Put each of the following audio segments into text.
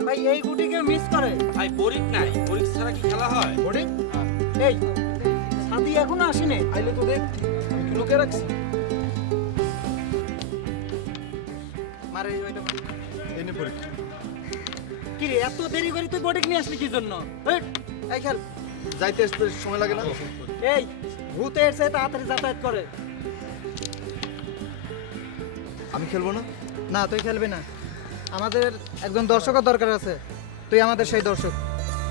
রিপন ভাই এই গুটিকে মিস করে। ভাই বরিক নাই, বরিক ছাড়া কি খেলা হয়? বরিক এই সাদি এখনো আসেনি। আইলে তো দেখ, আমি কি লুকিয়ে রাখছি? মারে ওইটা এনে পড়ি। কি রে এত দেরি করে তুই বটিক নিয়ে আসলি কি জন্য? এই খেল যাইতে আসতে সময় লাগে না? এই ভূতে এসে তাড়াতাড়ি যাতায়াত করে। আমি খেলবো না? না তুই খেলবি না, আমাদের একজন দর্শকের দরকার আছে, তুই আমাদের সেই দর্শক।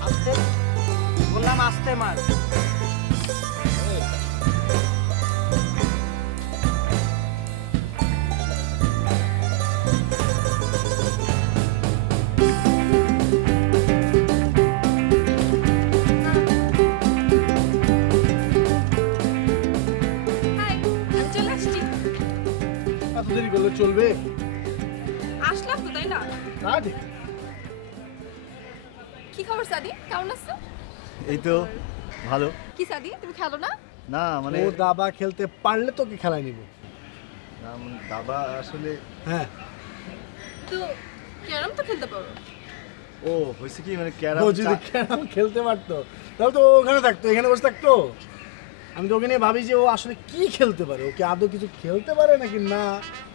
আস্তে বললাম, আস্তে মার। এত দেরি করলে চলবে? আসলাম তো, তাই না? না ঠিক। কি খবর সাদি, কেমন আছো? এই তো ভালো। কি সাদি, তুমি খেলো না? না মানে ও দাবা খেলতে পারলে তোকে খেলায় নিব। না মানে দাবা আসলে হ্যাঁ, তো ক্যারাম তো খেলতে পারো। ও হয়েছে কি মানে ক্যারাম ও যদি ক্যারাম খেলতে পারতো তাহলে তো ও ওখানে থাকতো, এখানে বসে থাকতো। আমি তো ওকে নিয়ে ভাবি যে ও আসলে কি খেলতে পারে, ওকে আদৌ কিছু খেলতে পারে নাকি না,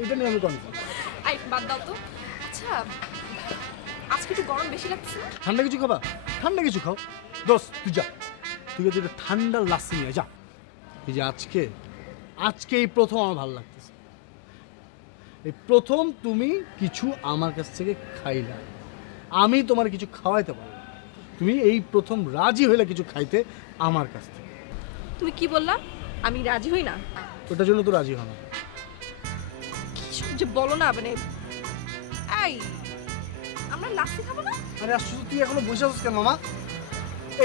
এটা নিয়ে আমি কনফার্ম। আই বাদ দাও তো। আচ্ছা, আজকে একটু গরম বেশি লাগছে না? ঠান্ডা কিছু খাবা? ঠান্ডা কিছু খাও। দোস্ত তুই যা, তুই যদি একটা ঠান্ডা লাসি নিয়ে যা। এই যে আজকে এই প্রথম আমার ভালো লাগতেছে, এই প্রথম তুমি কিছু আমার কাছ থেকে খাইলা, আমি তোমার কিছু খাওয়াইতে পারবো, তুমি এই প্রথম রাজি হইলে কিছু খাইতে আমার কাছ থেকে। তুমি কি বললা? আমি রাজি হই না? ওটার জন্য তো রাজি হও না। সব যে বলো না, মানে এই আমরা লাস্সি খাবো না? আরে আসলে তুই এখনো বসে আছিস কেন মামা?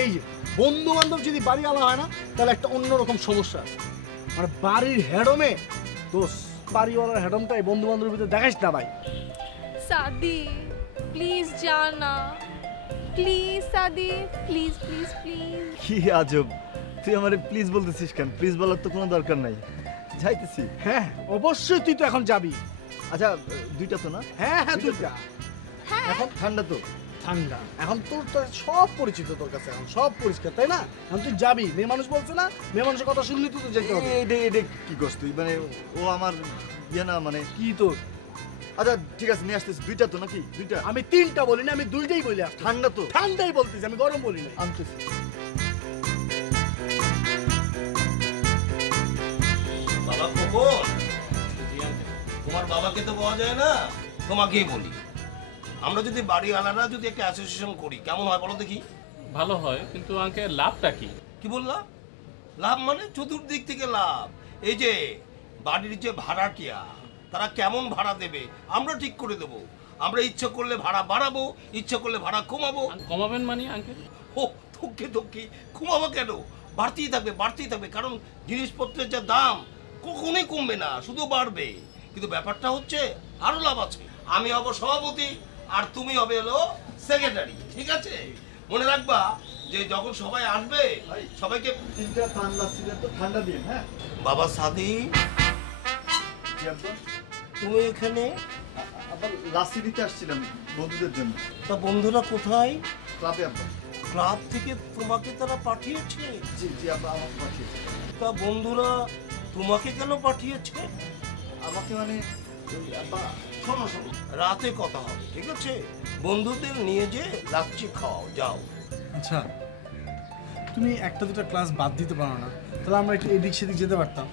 এই যে বন্ধু বান্ধব যদি বাড়ি আলা হয় না, তাহলে একটা অন্যরকম সমস্যা আছে। মানে বাড়ির হেডমে দোষ, বাড়িওয়ালার হেডমটাই বন্ধু বান্ধবের ভিতরে দেখাইস না ভাই। সাদি প্লিজ জানা, প্লিজ সাদি, প্লিজ প্লিজ প্লিজ। কি আজব, তুই আমারে প্লিজ বলতেছিস কেন? প্লিজ বলার তো কোনো দরকার নাই, যাইতেছি। হ্যাঁ অবশ্যই তুই তো এখন যাবি। আচ্ছা দুইটা তো না? হ্যাঁ হ্যাঁ তুই যা। এখন ঠান্ডা তো। ঠান্ডা এখন তোর তো সব পরিচিত, তোর কাছে এখন সব পরিষ্কার, তাই না? এখন তুই যাবি, মেয়ে মানুষ বলছে না, মেয়ে মানুষের কথা শুনলি তুই তো যেতে হবে। এটা কি করছ তুই? মানে ও আমার ইয়ে না মানে? কি তোর? আচ্ছা ঠিক আছে নিয়ে আসতেছি। দুইটা তো নাকি? দুইটা? আমি তিনটা বলি না, আমি দুইটাই বলি। আসছি ঠান্ডা তো। ঠান্ডাই বলতেছি, আমি গরম বলি না। আনতেছি। বাবা খোকন, তোমার বাবাকে তো পাওয়া যায় না, তোমাকেই বলি। আমরা যদি বাড়িওয়ালারা যদি একটা অ্যাসোসিয়েশন করি কেমন হয় বলো দেখি? ভালো হয়, কিন্তু আঙ্কেল লাভটা কি? কি বললা? লাভ মানে চতুর্দিক থেকে লাভ। এই যে বাড়ির যে ভাড়াটিয়া, তারা কেমন ভাড়া দেবে আমরা ঠিক করে দেবো। আমরা ইচ্ছা করলে ভাড়া বাড়াবো, ইচ্ছা করলে ভাড়া কমাবো। কমাবেন মানে আঙ্কেল? ও থোকে কমাবো কেন? বাড়তেই থাকবে, কারণ জিনিসপত্রের যা দাম কখনোই কমবে না, শুধু বাড়বে। কিন্তু ব্যাপারটা হচ্ছে আরো লাভ আছে। আমি হব সভাপতি আর তুমি হবে হলো সেক্রেটারি, ঠিক আছে? মনে রাখবা যে যখন সবাই আসবে সবাইকে তিনটা ঠান্ডা ছিল তো, ঠান্ডা দিন। হ্যাঁ বাবা সাদি, জি আব্বা। তুমি এখানে? আবার লাসি দিতে আসছিলাম বন্ধুদের জন্য। তা বন্ধুরা কোথায়? ক্লাবে আব্বা। ক্লাব থেকে তোমাকে তারা পাঠিয়েছে? জি জি আব্বা আমাকে পাঠিয়েছে। তা বন্ধুরা তোমাকে কেন পাঠিয়েছে? আমাকে মানে আব্বা শোনো রাতে কথা হবে, ঠিক আছে? বন্ধুদের নিয়ে যে লাচ্ছি খাও, যাও। আচ্ছা তুমি একটা দুটা ক্লাস বাদ দিতে পারো না? তাহলে আমরা একটু এদিক সেদিক যেতে পারতাম।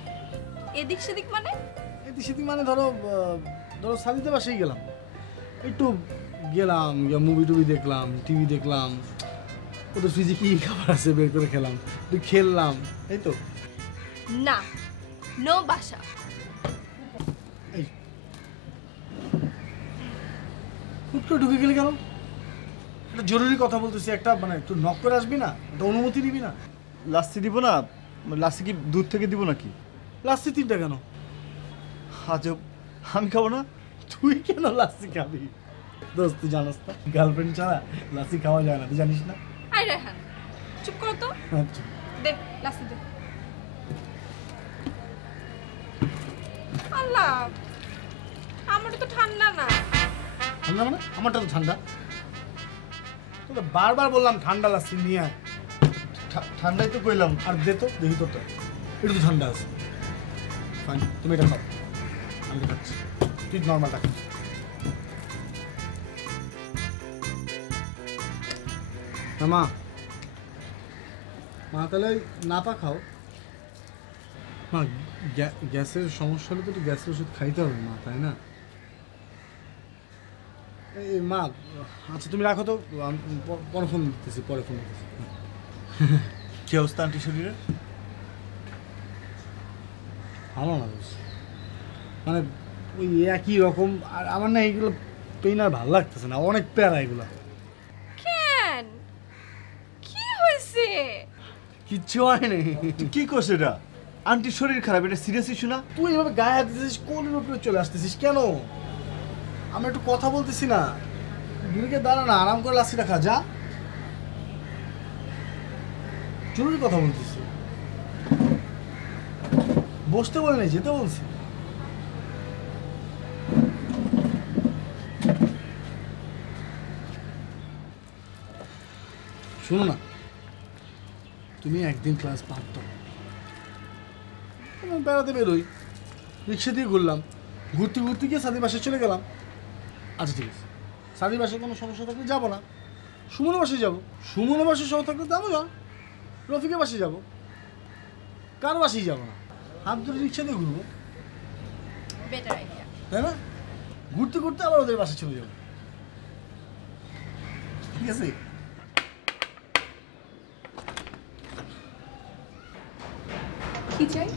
এদিক সেদিক মানে? এদিক সেদিক মানে ধরো সাদিতে বাসেই গেলাম, একটু গেলাম, মুভি টুভি দেখলাম, টিভি দেখলাম, ওদের ফ্রিজে কী খাবার আছে বের করে খেলাম, একটু খেললাম, এই তো। না, নো বাসা। এই হুট করে ঢুকে গেলি কেন? একটা জরুরি কথা বলতেছি, একটা মানে একটু নক করে আসবি না? একটা অনুমতি দিবি না? লাসি দিব না? লাসি কি দুধ থেকে দিব নাকি? লাস্সি তিনটা কেন? আজব, আমি খাবো না? তুই কেন লাস্সি খাবি? দোস্ত তুই জানাস না, গার্লফ্রেন্ড ছাড়া লাস্সি খাওয়া যায় না, তুই জানিস না? আই রেহান চুপ করো তো, আচ্ছা দে লাস্সি দে। আল্লাহ, আমারটা তো ঠান্ডা না। ঠান্ডা মানে? আমারটা তো ঠান্ডা। তোকে বারবার বললাম ঠান্ডা লাস্সি নিয়ে আয়। ঠান্ডাই তো কইলাম। আর দে তো দেখি তোরটা, একটু তো ঠান্ডা আছে। ফাইন, তুমি এটা খাও, আমি এটা খাচ্ছি, তুই নর্মালটা খা। মা মা তাহলে নাপা খাও। মা গ্যাসের সমস্যা হলে তো একটু গ্যাসের ওষুধ খাইতে হবে মা, তাই না? এই মা, আচ্ছা তুমি রাখো তো, আমি পরে ফোন দিতেছি, পরে ফোন দিতেছি। কি অবস্থা আন্টি শরীরের? ভালো না বেশ, মানে ওই একই রকম। আর আমার না এইগুলো পেইন আর ভালো লাগতেছে না, অনেক প্যারা এগুলো। কেন, কি হয়েছে? কিচ্ছু হয়নি। তুই কি করছিস এটা? আন্টির শরীর খারাপ, এটা সিরিয়াস ইস্যু না? তুই এভাবে গায়ে হাত দিতেছিস, কোলের উপরে চলে আসতেছিস কেন? আমি একটু কথা বলতেছি না, দূরে দাঁড়া না, আরাম করে লাসিটা খা, যা। জরুরি কথা বলতেছি, বসতে বলে নাই, যেতে বলছি। শোনো না, তুমি একদিন ক্লাস পারতো, বেড়াতে বেরোই, রিক্সা দিয়ে ঘুরলাম, ঘুরতে ঘুরতে গিয়ে সাদির বাসায় চলে গেলাম। আচ্ছা ঠিক আছে, সাদির বাসায় কোনো সমস্যা থাকলে যাবো না, সুমনের বাসায় যাবো, সুমনের বাসায় সব থাকলে যাবো না, রফিকের বাসায় যাবো, কার বাসায় যাবো না, হাত ধরে রিক্সা দিয়ে ঘুরবো, বেটার আইডিয়া। তাই না? ঘুরতে ঘুরতে আবার ওদের বাসায় চলে যাবো, ঠিক আছে? কি চাই?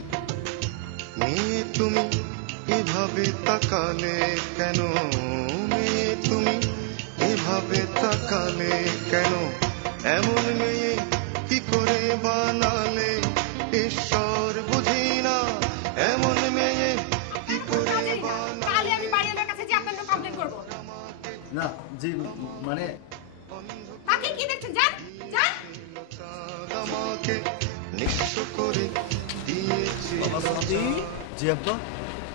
মেয়ে তুমি এভাবে তাকালে কেন, মেয়ে তুমি এভাবে তাকালে কেন, এমন মেয়ে কি করে বানালে, ঈশ্বর বুঝি না, এমন মেয়ে কি করে বানালে। কালই আমি বাড়িওয়ালার কাছে যে আপনার কমপ্লেইন করব। না জি, মানে বাকি কি দেখছেন? যান যান। আমাকে নিঃস্ব করে দিয়েছে। জি আব্বা।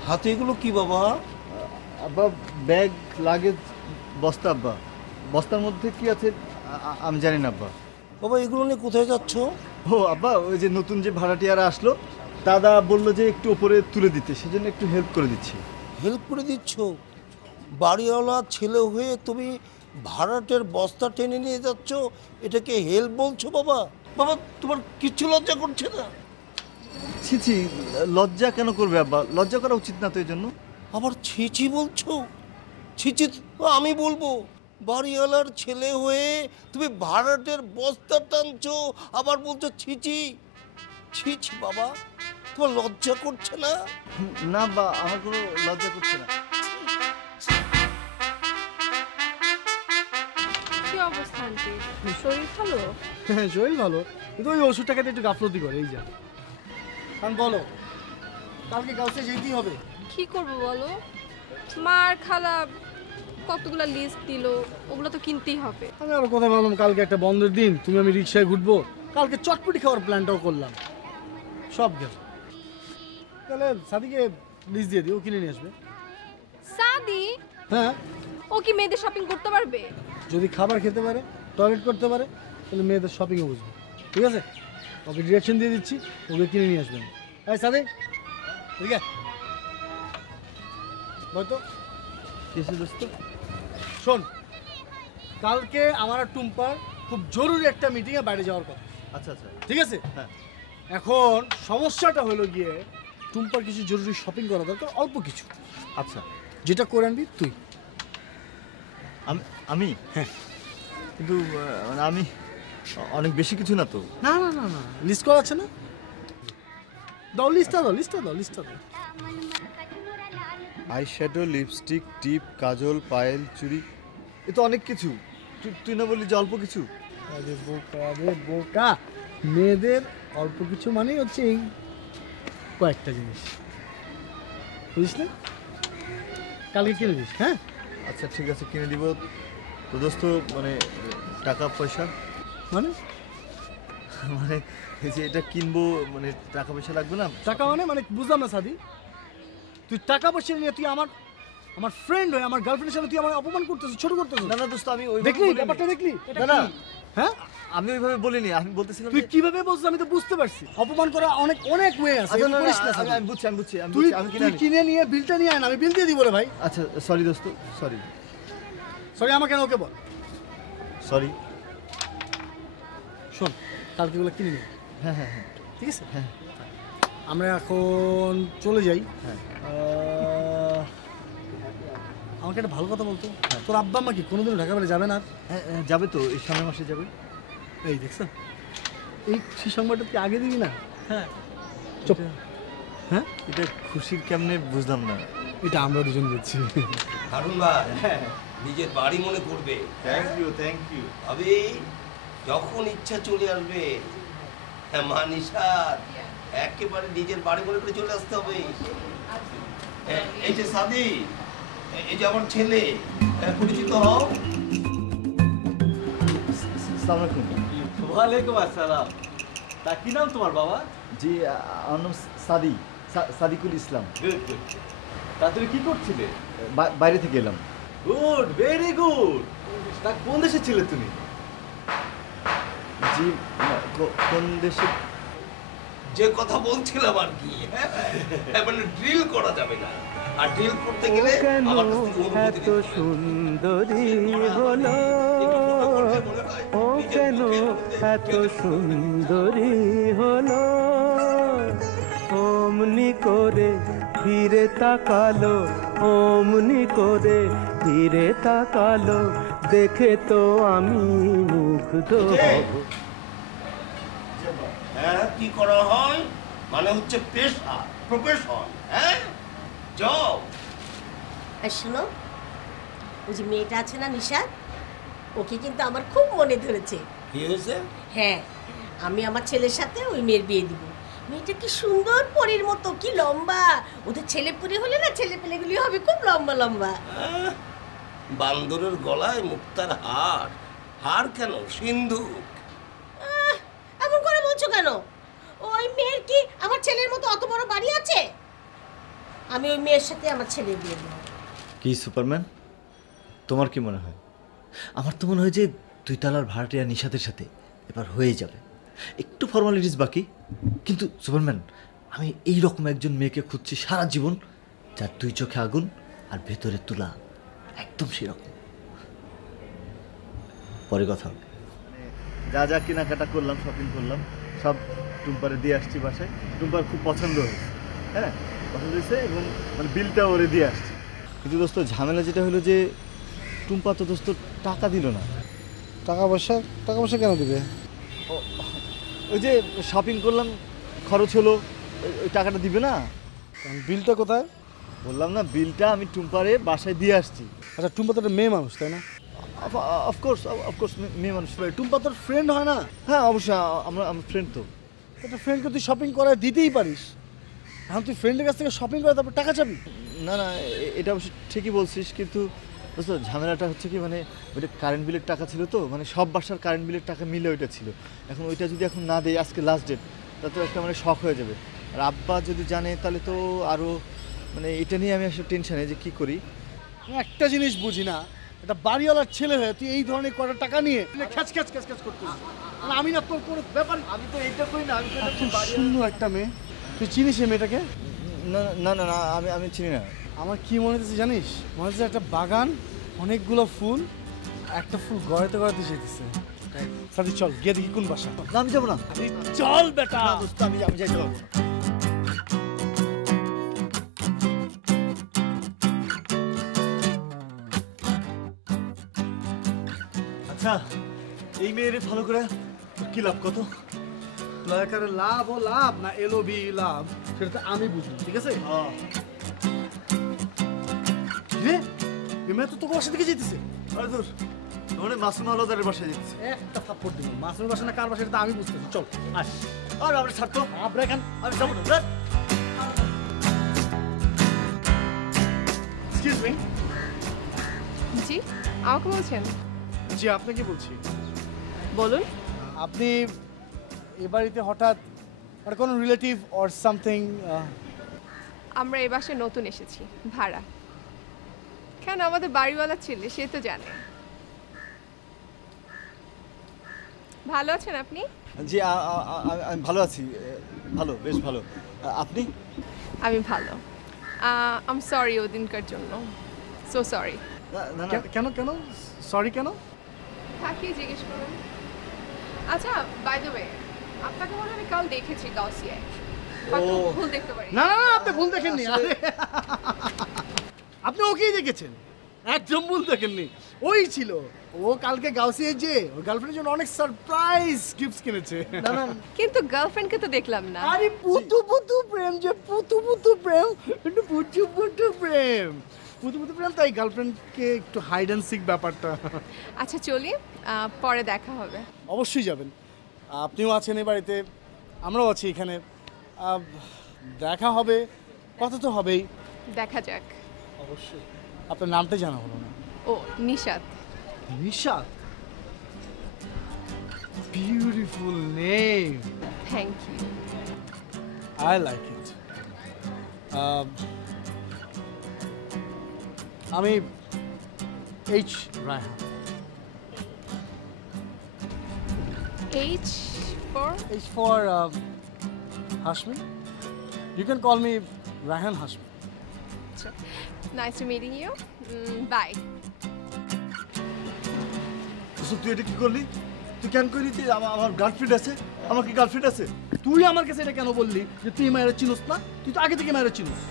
হাতে এগুলো কি বাবা? আব্বা ব্যাগ, লাগেজ, বস্তা আব্বা। বস্তার মধ্যে কি আছে আমি জানি না আব্বা। বাবা এগুলো নিয়ে কোথায় যাচ্ছ? ও আব্বা, ওই যে নতুন যে ভাড়াটিয়ারা আসলো, দাদা বললো যে একটু উপরে তুলে দিতে, সেজন্য একটু হেল্প করে দিচ্ছি। হেল্প করে দিচ্ছ? বাড়িওয়ালা ছেলে হয়ে তুমি ভাড়াটের বস্তা টেনে নিয়ে যাচ্ছ, এটাকে হেল্প বলছো বাবা? বাবা তোমার কিচ্ছু লজ্জা করছে না? ছি ছি, লজ্জা কেন করবে আব্বা? লজ্জা করা উচিত না তো এই জন্য। আবার ছিছি বলছো? ছিছি আমি বলবো? বাড়িওয়ালার ছেলে হয়ে তুমি ভাড়াটের বস্তা টানছো, আবার বলছো ছিছি? ছিছি বাবা, তোমার লজ্জা করছে না? না বা, আমার কোনো লজ্জা করছে না। কি অবস্থা আন্টি? শরীর ভালো? হ্যাঁ শরীর ভালো, কিন্তু ওই ওষুধটা খেতে একটু গাফলতি করে, এই যা। কারণ বলো, কালকে গাউসে যেতেই হবে। কি করব বলো? মার খালা কতগুলা লিস্ট দিল, ওগুলো তো কিনতেই হবে। আমি আরো কথা বললাম, কালকে একটা বন্ধের দিন, তুমি আমি রিক্সায় ঘুরবো, কালকে চটপটি খাওয়ার প্ল্যানটাও করলাম, সব গেল। তাহলে সাদিকে লিস্ট দিয়ে দিও, কিনে নিয়ে আসবে। সাদি? হ্যাঁ, ও কি মেয়েদের শপিং করতে পারবে? যদি খাবার খেতে পারে, টয়লেট করতে পারে, তাহলে মেয়েদের শপিংও বুঝবে, ঠিক আছে? ওকে ডিরেকশন দিয়ে দিচ্ছি, ওকে কিনে নিয়ে আসবেন। এই সাদি, ঠিক আছে বলতো কিসে দোস্ত? শোন, কালকে আমার আর টুম্পার খুব জরুরি একটা মিটিংয়ে বাইরে যাওয়ার কথা, আচ্ছা আচ্ছা, ঠিক আছে? হ্যাঁ। এখন সমস্যাটা হলো গিয়ে, টুম্পার কিছু জরুরি শপিং করা দরকার, অল্প কিছু, আচ্ছা। যেটা করে আনবি তুই। আমি? হ্যাঁ। কিন্তু মানে আমি অনেক বেশি কিছু না তো। না না না না, লিস্ট করা আছে না? দাও লিস্টটা, দাও লিস্টটা, দাও লিস্টটা দাও। আই শ্যাডো, লিপস্টিক, টিপ, কাজল, পায়েল, চুড়ি, এ তো অনেক কিছু। তুই না বললি যে অল্প কিছু? আরে বোকা, আরে বোকা, মেয়েদের অল্প কিছু মানেই হচ্ছে এই কয়েকটা জিনিস, বুঝিস না? কালকে কিনে দিস, হ্যাঁ? আচ্ছা ঠিক আছে, কিনে দিব। তো দোস্ত মানে টাকা পয়সা মানে মানে এই যে এটা কিনবো, মানে টাকা পয়সা লাগবে না? টাকা মানে বুঝলাম না সাদি, তুই টাকা পয়সা নিয়ে তুই আমার আমার ফ্রেন্ড হয়ে আমার গার্লফ্রেন্ডের সাথে তুই আমার অপমান করতেছিস, ছোট করতেছিস। না না দোস্ত, আমি ওই দেখলি ব্যাপারটা দেখলি? না না, হ্যাঁ আমি ওইভাবে বলিনি, আমি বলতেছিলাম তুই যে- কিভাবে বলছিস আমি তো বুঝতে পারছি। অপমান করা অনেক অনেক ওয়ে আছে। আচ্ছা, এগুলো না, না, করিস না, আমি- সাদিক। আমি বুঝছি, আমি বুঝছি, আমি তুই বুঝছি, আমি কিনে তুই আনি। কিনে নিয়ে বিলটা নিয়ে আয় না, আমি বিল দিয়ে দিব রে ভাই। আচ্ছা সরি দোস্ত, সরি সরি আমাকে কেন, ওকে বল। সরি। শোন, কালকে এগুলো কিনে নিই, হ্যাঁ হ্যাঁ হ্যাঁ ঠিক আছে? হ্যাঁ। আমরা এখন চলে যাই। হ্যাঁ। আমাকে একটা ভালো কথা বলতো, তোর আব্বা আম্মা কি কোনোদিনও ঢাকা বাইরে যাবে না? হ্যাঁ, যাবে তো, এই সামনের মাসে যাবে। এই দেখছ, এই খুশি সংবাদটা তুই আগে দিবি না? হ্যাঁ চুপ। হ্যাঁ, এটা খুশির কেমনে বুঝলাম না। এটা আমরা দুজন বুঝছি। হারুন ভাই নিজের বাড়ি মনে করবে। Thank you, thank you. তবে যখন ইচ্ছা চলে আসবে, হ্যাঁ মা নিশাত, একেবারে নিজের বাড়ি মনে করে চলে আসতে হবে। এই যে সাদি, এই যে আমার ছেলে, পরিচিত হও। আসসালামু আলাইকুম। ওয়ালাইকুম আসসালাম। তা কি নাম তোমার বাবা? জি, আমার নাম সাদিকুল ইসলাম। Good good. তা তুমি কি করছিলে? বাইরে থেকে এলাম। Good, very good. তা কোন দেশে ছিলে তুমি? জি, কোন দেশে? যে কথা বলছিলাম আর কি, মানে ড্রিল করা যাবে না, আর ড্রিল করতে গেলে আমার কাছ থেকে অনুমতি নিতে হবে। সুন্দরী হলো, ও কেন এত সুন্দরী হলো, অমনি করে ফিরে তাকালো, অমনি করে ফিরে তাকালো, দেখে তো আমি মুগ্ধ হব। হ্যাঁ কি করা হয় মানে হচ্ছে পেশা, প্রফেশন, হ্যাঁ জব। আর শোনো, ওই যে মেয়েটা আছে না নিশাত, ওকে কিন্তু আমার খুব মনে ধরেছে। কি হয়েছে? হ্যাঁ, আমি আমার ছেলের সাথে ওই মেয়ের বিয়ে দিব। মেয়েটা কি সুন্দর পরীর মতো, কি লম্বা। ওদের ছেলে পুরি হলে না, ছেলে পেলেগুলি হবে খুব লম্বা লম্বা। বান্দরের গলায় মুক্তার হার, হার কেন, সিন্ধুক। এমন করে বলছো কেন? ওই মেয়ের কি আমার ছেলের মতো অত বড় বাড়ি আছে? আমি ওই মেয়ের সাথে আমার ছেলের বিয়ে দেব। কি সুপারম্যান, তোমার কি মনে হয়? আমার তো মনে হয় যে 2 তলার ভাড়াটিয়া নিশাতের সাথে এবার হয়ে যাবে। একটু ফর্মালিটিস বাকি, কিন্তু সুপারম্যান আমি এই রকম একজন মেয়েকে খুঁজছি সারা জীবন, যার 2 চোখে আগুন আর ভেতরে তুলা, একদম সেরকম। পরে কথা হবে। যা যা কেনাকাটা করলাম, শপিং করলাম, সব টুম্পারে দিয়ে আসছি বাসায়। টুম্পার খুব পছন্দ হয়েছে, হ্যাঁ পছন্দ হয়েছে, এবং মানে বিলটা ওরে দিয়ে আসছি। কিন্তু দোস্ত ঝামেলা যেটা হলো যে টুম্পা তো দোস্ত টাকা দিল না। টাকা পয়সা কেন দিবে? ওই যে শপিং করলাম, খরচ হলো, ওই টাকাটা দিবে না। বিলটা কোথায়? বললাম না, বিলটা আমি টুম্পারে বাসায় দিয়ে আসছি। আচ্ছা, টুম্পা তো একটা মেয়ে মানুষ, তাই না? অফকোর্স মেয়ে মানুষ। টুম্পা তোর ফ্রেন্ড হয় না? হ্যাঁ অবশ্যই, আমার ফ্রেন্ড তো। একটা ফ্রেন্ডকে তুই শপিং করায় দিতেই পারিস। এখন তুই ফ্রেন্ডের কাছ থেকে শপিং করে তারপর টাকা চাবি? না না, এটা অবশ্য ঠিকই বলছিস, কিন্তু বুঝতো ঝামেলাটা হচ্ছে কি, মানে ওইটা কারেন্ট বিলের টাকা ছিল তো, মানে সব বাসার কারেন্ট বিলের টাকা মিলে ওইটা ছিল। এখন ওইটা যদি এখন না দেয়, আজকে লাস্ট ডেট, তা তো একটা মানে শখ হয়ে যাবে। আর আব্বা যদি জানে তাহলে তো আরও, মানে এটা নিয়ে আমি আসলে টেনশনে যে কী করি। একটা জিনিস বুঝি না, একটা বাড়িওয়ালার ছেলে হয়ে তুই এই ধরনের কটা টাকা নিয়ে খ্যাচ করছিস। আমি না তোর কোনো ব্যাপার, আমি তো এইটা করি না, আমি তো এত সুন্দর একটা মেয়ে, তুই চিনিস এই মেয়েটাকে? না না না না, আমি চিনি না। আমার কি মনে হচ্ছে জানিস? মনে হচ্ছে একটা বাগান, অনেকগুলো ফুল, একটা ফুল গড়াতে যেতেছে। সাথে চল গিয়ে দেখি কোন বাসা। না আমি যাবো না। চল বেটা। না দোস্ত, আমি যাইতে পারবো না। আচ্ছা, এই মেয়ের ভালো করে কি লাভ, কত লয়কারের লাভ ও লাভ না এলওবি লাভ, সেটা তো আমি বুঝবো, ঠিক আছে? রে এই মেয়ে তো তোকে বাসা থেকে যেতেছে। আরে দূর, মানে মাসুম আলাদারের বাসায় যেতেছে। একটা থাপ্পড় দিব, মাসুমের বাসা না কার বাসা এটা আমি বুঝতেছি। চল আস। আর আমরা ছাড়তো, আমরা এখান আমি যাবো না। Excuse me. জি, আমাকে বলছেন? জি, আপনাকে বলছি। বলুন। আপনি এ বাড়িতে হঠাৎ কোনো রিলেটিভ অর সামথিং? আমরা এই বাসায় নতুন এসেছি, ভাড়া। কেন আমাদের বাড়িওয়ালা ছেলে সে তো জানে। ভালো আছেন আপনি? জি আমি ভালো আছি, ভালো, বেশ ভালো। আপনি? আমি ভালো। আম সরি ওদিনকার জন্য, সো সরি। না না কেন কেন সরি কেন? তাকেই জিজ্ঞেস করুন। আচ্ছা, বাই দ্য ওয়ে, আপনাকে মনে হয় আমি কাল দেখেছি গাউসিয়ায়। হয়তো ভুল দেখতে পারি। না না না, আপনি ভুল দেখেননি। আরে, আপনি ওকেই দেখেছেন, একদম ভুল দেখেননি। ওই ছিল, ও কালকে গাউসিয়ে যে ওর গার্লফ্রেন্ডের জন্য অনেক সারপ্রাইজ গিফটস কিনেছে। না না কিন্তু গার্লফ্রেন্ডকে তো দেখলাম না। আরে পুতু পুতু প্রেম, যে পুতু পুতু প্রেম, একটু পুতু পুতু প্রেম, পুতু পুতু প্রেম, তাই গার্লফ্রেন্ডকে একটু হাইড অ্যান্ড সিক ব্যাপারটা। আচ্ছা চলি, পরে দেখা হবে। অবশ্যই যাবেন, আপনিও আছেন এই বাড়িতে, আমরাও আছি এখানে, দেখা হবে, কথা তো হবেই। দেখা যাক। অবশ্যই। আপনার নামটা জানা হলো না। ও Nishat. Nishat, beautiful name. Thank you. I like it. আমি H Raihan. H for? H for Hashmi. You can call me Rayhan Hashmi. Nice to meeting you. Bye. তুই এটা কি করলি? তুই কেন করলি? আমার গার্লফ্রেন্ড আছে, আমার কি গার্লফ্রেন্ড আছে? তুই আমার কাছে এটা কেন বললি যে তুই মায়ের চিনোস না? তুই তো আগে থেকে মায়ের চিনোস।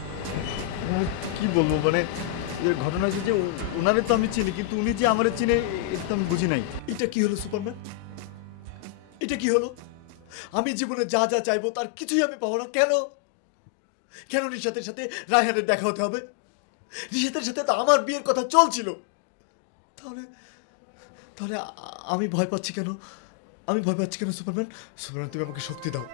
কি বলবো, মানে ঘটনা হয়েছে যে ওনারে তো আমি চিনি, কিন্তু উনি যে আমারে চিনে এটা তো আমি বুঝি নাই। এটা কি হলো সুপারম্যান? এটা কি হলো? আমি জীবনে যা যা চাইবো তার কিছুই আমি পাবো না। কেন? কেন নিশাতের সাথে রায়হানের দেখা হতে হবে? নিশাতের সাথে তো আমার বিয়ের কথা চলছিল। তাহলে তাহলে আমি ভয় পাচ্ছি কেন? আমি ভয় পাচ্ছি কেন সুপারম্যান? সুপারম্যান তুমি আমাকে শক্তি দাও,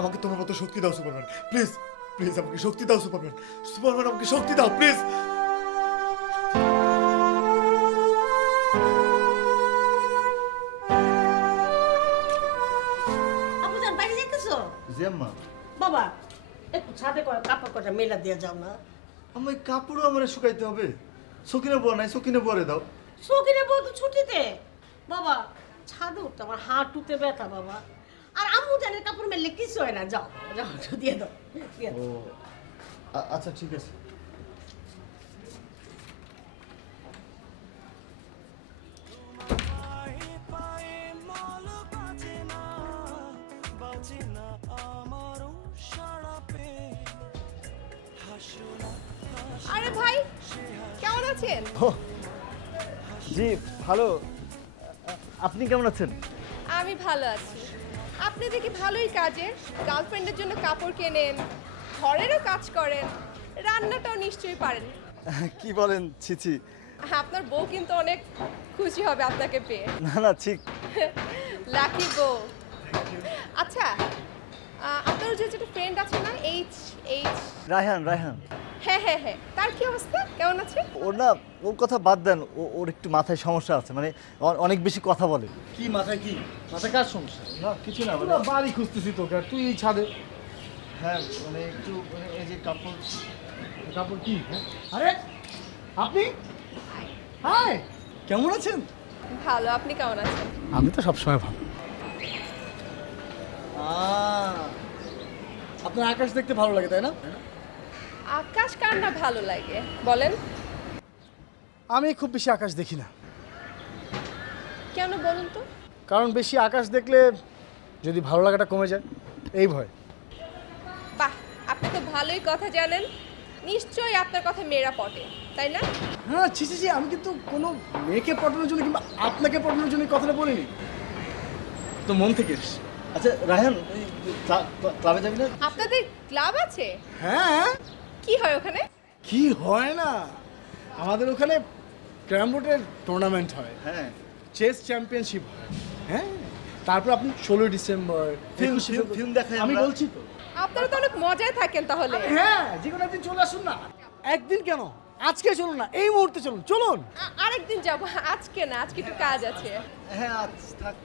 আমাকে তোমার মতো শক্তি দাও সুপারম্যান, প্লিজ প্লিজ আমাকে শক্তি দাও সুপারম্যান, সুপারম্যান আমাকে শক্তি দাও প্লিজ। আপুজান বাইরে যাইতেছো? জি আম্মা। বাবা একটু ছাদে করে কাপড় কটা মেলা দিয়ে যাও না। আমার কাপড়ও আমার শুকাইতে হবে। সকিনে বুয়া নাই, সকিনে বুয়ারে দাও। সকিনে বউ তো ছুটিতে। বাবা ছাদে উঠতে আমার হাঁটুতে ব্যথা বাবা। আর আম্মু জানের কাপড় মেললে কিছু হয় না, যাও যাও একটু দিয়ে দাও। ও আচ্ছা ঠিক আছে। আরে ভাই, কেমন আছেন? জি ভালো, আপনি কেমন আছেন? আমি ভালো আছি। আপনি দেখি ভালোই কাজের, গার্লফ্রেন্ডের জন্য কাপড় কেনেন, ঘরেরও কাজ করেন, রান্নাটাও নিশ্চয়ই পারেন। কি বলেন? ছিছি, আপনার বউ কিন্তু অনেক খুশি হবে আপনাকে পেয়ে। না না ঠিক। লাকি বউ। আচ্ছা, আপনার যে একটা ফ্রেন্ড আছে না, এইচ এইচ? রায়হান, রায়হান। হ্যাঁ হ্যাঁ হ্যাঁ, তার কি অবস্থা, কেমন আছে? ওর না, ওর কথা বাদ দেন, ওর একটু মাথায় সমস্যা আছে, মানে অনেক বেশি কথা বলে। কি মাথায় কি? মাথায় কার সমস্যা? না কিছু না, পুরো বাড়ি খুঁজতেছি তোকে, আর তুই এই ছাদে। হ্যাঁ মানে একটু মানে এই যে কাপড়। কাপড় কি? আরে আপনি, হাই, কেমন আছেন? ভালো, আপনি কেমন আছেন? আমি তো সবসময় ভালো। আপনার আকাশ দেখতে ভালো লাগে তাই না? আকাশ কার না ভালো লাগে বলেন? আমি খুব বেশি আকাশ দেখি না। কেন বলুন তো? কারণ বেশি আকাশ দেখলে যদি ভালো লাগাটা কমে যায়, এই ভয়। বাহ, আপনি তো ভালোই কথা জানেন, নিশ্চয়ই আপনার কথা মেয়েরা পটে, তাই না? হ্যাঁ ছি ছি ছি, আমি কিন্তু কোনো মেয়েকে পটানোর জন্য কিংবা আপনাকে পটানোর জন্য কথাটা বলিনি, তো মন থেকে এসেছে। আচ্ছা রায়হান, ক্লাবে যাবি না? আপনাদের ক্লাব আছে? হ্যাঁ। কি হয় ওখানে? কি হয় না, আমাদের ওখানে ক্যারাম বোর্ডের টুর্নামেন্ট হয়, হ্যাঁ, চেস চ্যাম্পিয়নশিপ হয়, হ্যাঁ, তারপর আপনি 16 ডিসেম্বর ফিল্ম দেখাই আমি আমরা। বলছি তো। আপনারা তো অনেক মজায় থাকেন তাহলে। হ্যাঁ, যে কোনো একদিন চলে আসুন না। একদিন কেন, আজকে চলুন না, এই মুহূর্তে চলুন। চলুন, আরেকদিন যাব, আজকে না, আজকে একটু কাজ আছে। হ্যাঁ আজ থাক।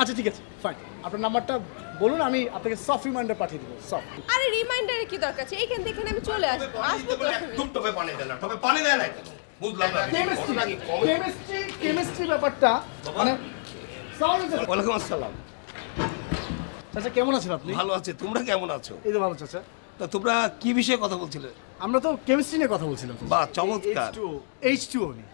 আচ্ছা ঠিক আছে ফাইন, আপনার নাম্বারটা বলুন, আমি আপনাকে সফট রিমাইন্ডার পাঠিয়ে দেবো। সফট আরে রিমাইন্ডারে কি দরকার আছে? এইখান থেকে আমি চলে আসবো। আসবো তো আমি। তুমি টবে পানি দেয় না, টবে পানি দেয় না কেন? বুঝলাম না। কেমিস্ট্রি ব্যাপারটা মানে ওয়ালাইকুম আসসালাম। চাচা কেমন আছেন আপনি? ভালো আছে, তোমরা কেমন আছো? এই তো ভালো চাচা। তা তোমরা কি বিষয়ে কথা বলছিলে? আমরা তো কেমিস্ট্রি নিয়ে কথা বলছিলাম। বাহ, চমৎকার। H2O নি।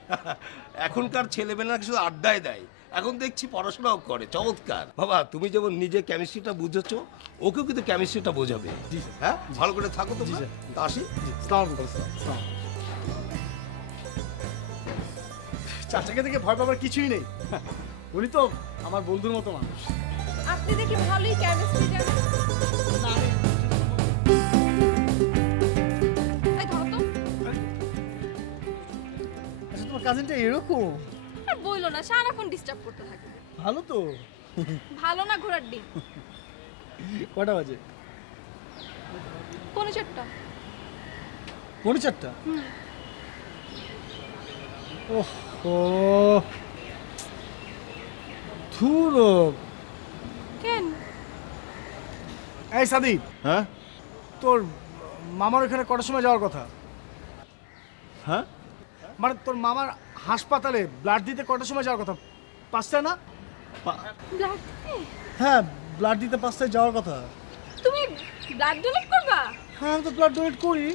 এখনকার ছেলেমেয়েরা শুধু আড্ডায় দেয়, এখন দেখছি পড়াশোনাও করে। চমৎকার বাবা, তুমি যেমন নিজে কেমিস্ট্রিটা বুঝেছো, ওকেও কিন্তু কেমিস্ট্রিটা বোঝাবে। হ্যাঁ, ভালো করে থাকো তো। তা আসি। চাচাকে দেখে ভয় পাবার কিছুই নেই, উনি তো আমার বন্ধুর মতো মানুষ। আপনি দেখি ভালোই কেমিস্ট্রি জানেন। এই ধরো তো। আচ্ছা তোমার কাজিনটা এরকম? আর বইলো না, সারাক্ষণ ডিস্টার্ব করতে থাকে। ভালো তো। ভালো না ঘোড়ার ডিম। কটা বাজে? 4:45। 4:45? ওহো ধুরো। কেন? এই সাদিক, হ্যাঁ তোর মামার ওখানে কটার সময় যাওয়ার কথা? হ্যাঁ মানে তোর মামার হাসপাতালে ব্লাড দিতে কটার সময় যাওয়ার কথা? 5টায় না? ব্লাড দিতে? হ্যাঁ, ব্লাড দিতে 5টায় যাওয়ার কথা। তুমি ব্লাড ডোনেট করবা? হ্যাঁ, আমি তো ব্লাড ডোনেট করি।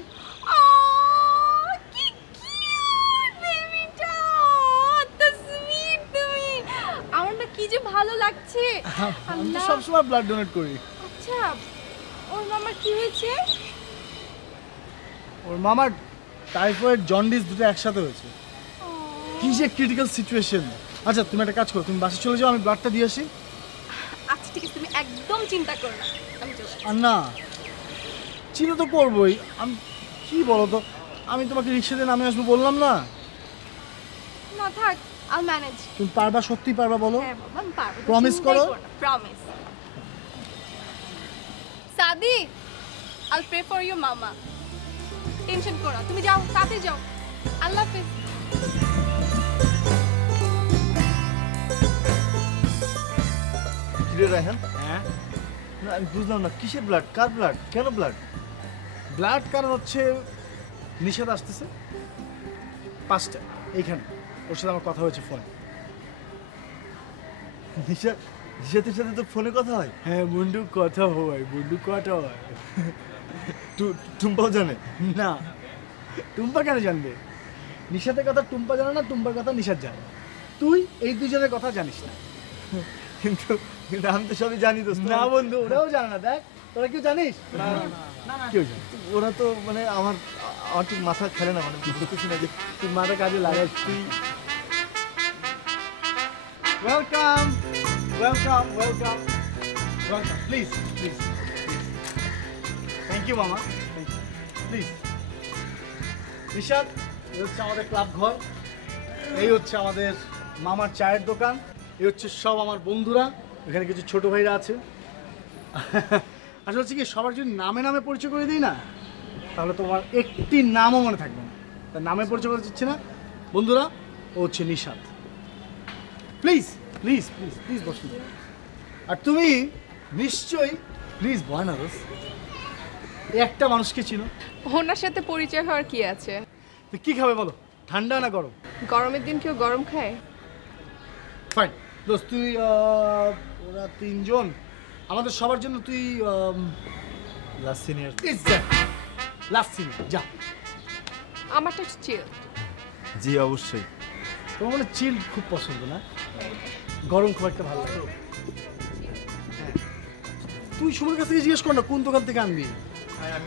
কি কিউট বেবিটা, এত সুইট তুমি। আমার না কি যে ভালো লাগছে। আমি তো সবসময় ব্লাড ডোনেট করি। আচ্ছা, ওর মামার কি হয়েছে? ওর মামার টাইফয়েড জন্ডিস দুটো একসাথে হয়েছে। কি যে ক্রিটিক্যাল সিচুয়েশন। আচ্ছা তুমি একটা কাজ করো, তুমি বাসে চলে যাও, আমি ব্লাডটা দিয়ে আসি। আচ্ছা ঠিক আছে, তুমি একদম চিন্তা করো না, আমি চলে আসছি। আর না, চিন্তা তো করবোই। আমি কি বলো তো, আমি তোমাকে রিক্সা দিয়ে নামে আসবো বললাম না? না থাক, আই ম্যানেজ। তুমি পারবা, সত্যি পারবা বলো? হ্যাঁ বাবা, আমি পারবো। Promise করো? প্রমিস। সাদি, আই প্রে ফর ইউ মামা। টেনশন করো না, তুমি যাও, তাতে যাও। আল্লাহ হাফেজ। কিরে রায়হান? হ্যাঁ, না আমি বুঝলাম না, কিসের ব্লাড, কার ব্লাড, কেন ব্লাড? ব্লাড কারণ হচ্ছে নিষেধ আসতেছে 5টা এইখানে, ওর সাথে আমার কথা হয়েছে ফোনে। নিশাতের সাথে তো ফোনে কথা হয়? হ্যাঁ বন্ধু কথা হয়, বন্ধু কথা হয়। টুম্পাও জানে? না, টুম্পা কেন জানবে? নিশাতের কথা টুম্পা জানে না, টুম্পার কথা নিশাত জানে। তুই এই দুজনের কথা জানিস না। কিন্তু কিন্তু আমি তো সবই জানি দোস্ত। না বন্ধু, ওরাও জানে না। দেখ, তোরা কেউ জানিস? না কেউ জানে। ওরা তো মানে আমার ঠিক মাথা খেলে না, মানে বুঝতেছি না যে তুই মাথা কাজে লাগাস। তুই welcome welcome welcome welcome, please please. Thank you মামা, থ্যাংক ইউ। প্লিজ নিশাত, এই হচ্ছে আমাদের ক্লাব ঘর, এই হচ্ছে আমাদের মামার চায়ের দোকান, এই হচ্ছে সব আমার বন্ধুরা, এখানে কিছু ছোট ভাইরা আছে। আসলে হচ্ছে কি, সবার যদি নামে নামে পরিচয় করে দিই না, তাহলে তোমার একটি নামও মনে থাকবে না। তার নামে পরিচয় করতে চাচ্ছি না। বন্ধুরা, ও হচ্ছে Nishat. Please please please please বসুন। আর তুমি নিশ্চয়ই, প্লিজ বয়নারস, একটা মানুষকে চিনো। ওনার সাথে পরিচয় হওয়ার কি আছে? তুই কি খাবে বলো, ঠান্ডা না গরম? গরমের দিন কেউ গরম খায়? ফাইন দোস্ত, তুই ওরা 3 জন, আমাদের সবার জন্য তুই লাস্ট সিনিয়র। লাস্ট সিনিয়র যা। আমারটা চিল। জি অবশ্যই। তোমার মানে চিল খুব পছন্দ না, গরম খুব একটা ভালো লাগে। হ্যাঁ, তুই সুমনের কাছ থেকে জিজ্ঞেস কর না কোন দোকান থেকে আনবি,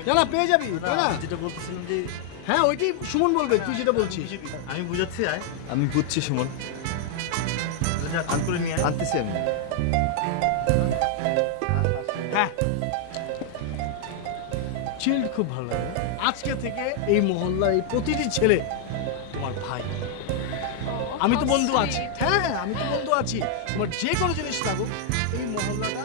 জানা পেয়ে যাবি। তাই না? যেটা বলতেছিলাম যে হ্যাঁ, ওইটাই সুমন বলবে, তুই যেটা বলছিস। আমি বুঝাচ্ছি, আয় আমি বুঝছি সুমন, আনতেছি আমি। হ্যাঁ, চিল খুব ভালো লাগে। আজকে থেকে এই মহল্লার এই প্রতিটি ছেলে তোমার ভাই। আমি তো বন্ধু আছি। হ্যাঁ হ্যাঁ, আমি তো বন্ধু আছি। তোমার যে কোনো জিনিস থাকুক, এই মহল্লাটা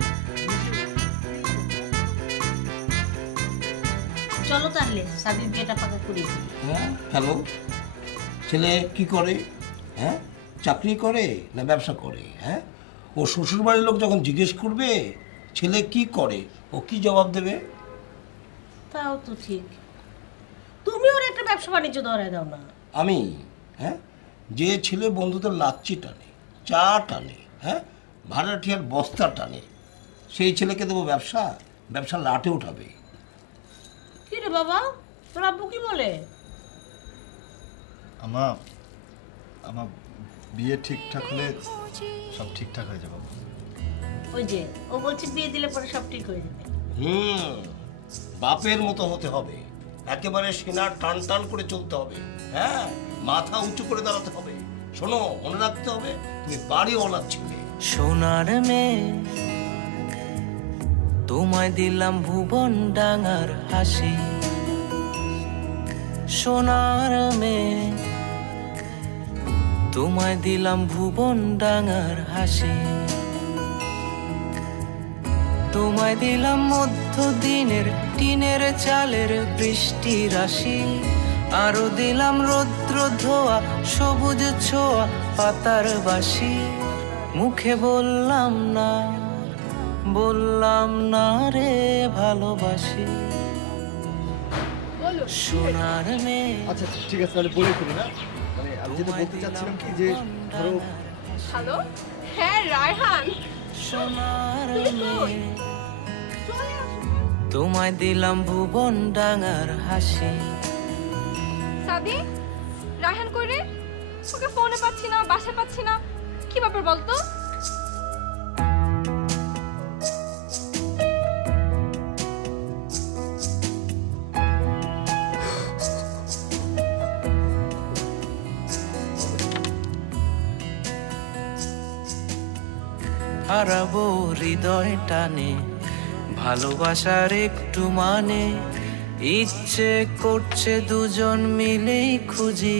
চলো তাহলে সাদির বিয়েটা পাকা করে দিই। হ্যাঁ, হ্যালো, ছেলে কি করে? হ্যাঁ, চাকরি করে না ব্যবসা করে? হ্যাঁ, ও শ্বশুরবাড়ির লোক যখন জিজ্ঞেস করবে ছেলে কি করে, ও কি জবাব দেবে? তাও তো ঠিক। তুমি ওর একটা ব্যবসা বাণিজ্য ধরায় দাও না। আমি? হ্যাঁ, যে ছেলে বন্ধুদের লাচ্ছি টানে, চা টানে, হ্যাঁ, ভাড়াটিয়ার বস্তা টানে, সেই ছেলেকে দেবো ব্যবসা? ব্যবসা লাটে উঠাবে। কি রে বাবা, তোর আব্বু কি বলে? আমার বিয়ে ঠিকঠাক হলে সব ঠিকঠাক হয়ে যাবে। ওই যে ও বলছে বিয়ে দিলে পরে সব ঠিক হয়ে যাবে। বাপের মতো হতে হবে, একেবারে সিনার টান টান করে চলতে হবে, হ্যাঁ, মাথা উঁচু করে দাঁড়াতে হবে। শোনো, মনে রাখতে হবে তুমি বাড়িওয়ালার ছেলে। সোনার মেয়ে তোমায় দিলাম ভুবন ডাঙার হাসি, সোনার মেয়ে তোমায় দিলাম ভুবন ডাঙার হাসি, তোমায় দিলাম মধ্য দিনের টিনের চালের বৃষ্টি রাশি, আরো দিলাম রৌদ্র ধোয়া সবুজ ছোঁয়া পাতার বাসি। মুখে বললাম না রে ভালোবাসি, সোনার মেয়ে। আচ্ছা ঠিক আছে, তাহলে বলে ফেলি না, মানে আমি যেটা বলতে চাচ্ছিলাম কি যে ধরো। হ্যালো, হ্যাঁ রায়হান, সোনার মেয়ে তোমায় দিলাম ভুবন ডাঙার হাসি। সাদি, রায়হান কই রে? ওকে ফোনে পাচ্ছি না, বাসায় পাচ্ছি না, কি ব্যাপার বলতো? হারাবো হৃদয় টানে ভালোবাসার একটু মানে, ইচ্ছে করছে দুজন মিলেই খুঁজি।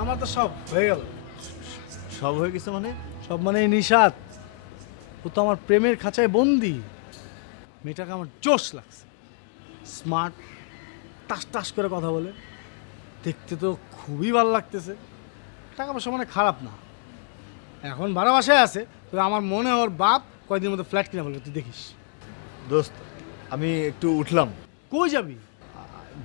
আমার তো সব হয়ে গেল। সব হয়ে গেছে মানে? সব মানে নিশাত, ও তো আমার প্রেমের খাঁচায় বন্দি। মেয়েটাকে আমার জোশ লাগছে, স্মার্ট, টাস টাস করে কথা বলে, দেখতে তো খুবই ভালো লাগতেছে। টাকা পয়সা মানে খারাপ না, এখন ভাড়া বাসায় আছে। তবে আমার মনে হয় ওর বাপ কয়েকদিনের মধ্যে ফ্ল্যাট কিনে বলবে, তুই দেখিস। দোস্ত আমি একটু উঠলাম। কই যাবি?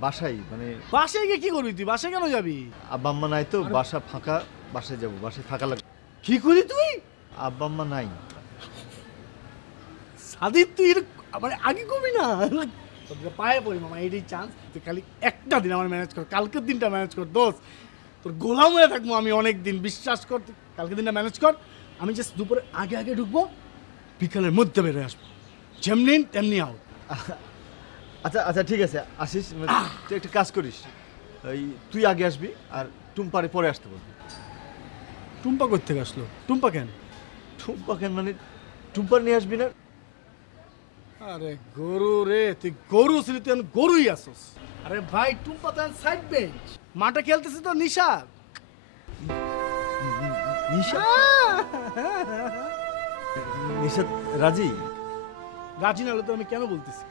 বাসায়। মানে বাসায় গিয়ে কি করবি তুই? বাসায় কেন যাবি? আব্বা আম্মা নাই তো, বাসা ফাঁকা, বাসায় যাবো, বাসায় থাকা লাগবে। কি করি তুই? আব্বা আম্মা নাই। সাদিক তুই আমার আগে করবি না, পায়ে পড়ি মামা, এইটাই চান্স। তুই খালি একটা দিন আমার ম্যানেজ কর, কালকের দিনটা ম্যানেজ কর দোস্ত। তোর গোলাম হয়ে থাকবো আমি অনেক দিন, বিশ্বাস কর। কালকের দিনটা ম্যানেজ কর, আমি জাস্ট দুপুরে আগে আগে ঢুকবো, বিকালের মধ্যে বেরোয় আসবো, যেমনি তেমনি আউট। আচ্ছা আচ্ছা ঠিক আছে, আসিস। তুই একটা কাজ করিস, ওই তুই আগে আসবি আর টুম্পারে পরে আসতে বলবি। টুম্পা কোথেকে আসলো? টুম্পা কেন? টুম্পা কেন মানে টুম্পা নিয়ে আসবি না? আরে গরু রে, তুই গরু ছিলি, তুই গরুই আসস। আরে ভাই, টুম্পা তো সাইড বেঞ্চ, মাঠে খেলতেছে তো নিশা। নিশা? নিশা রাজি? রাজি না হলে তো আমি কেন বলতেছি।